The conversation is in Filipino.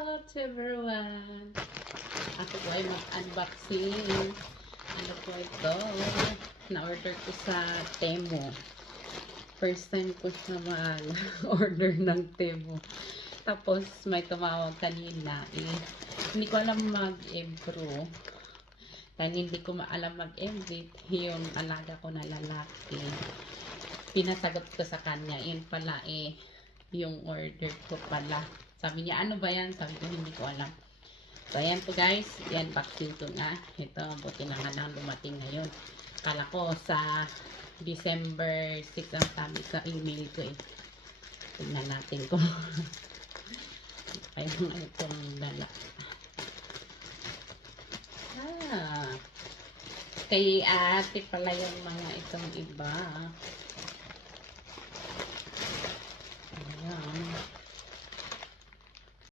to everyone! Ako po ay mag-unboxing. Ano po ito? Na-order ko sa Temu. First time ko siya mag-order ng Temu. Tapos may tumawag kanina. Hindi ko alam mag-ebro. Dahil hindi ko alam mag-edit, yung alaga ko na lalaki. Pinasagot ko sa kanya. Yun pala yung order ko pala. Sabi niya, ano ba yan? Sabi ko, hindi ko alam. So, ayan po guys. Yan, vaccine ko nga. Ito, buti na nga lang dumating ngayon. Kala ko sa December 6 ang sabi sa email ko eh. Tignan natin ko. Ayun nga itong dala. Kay ate pala yung mga itong iba.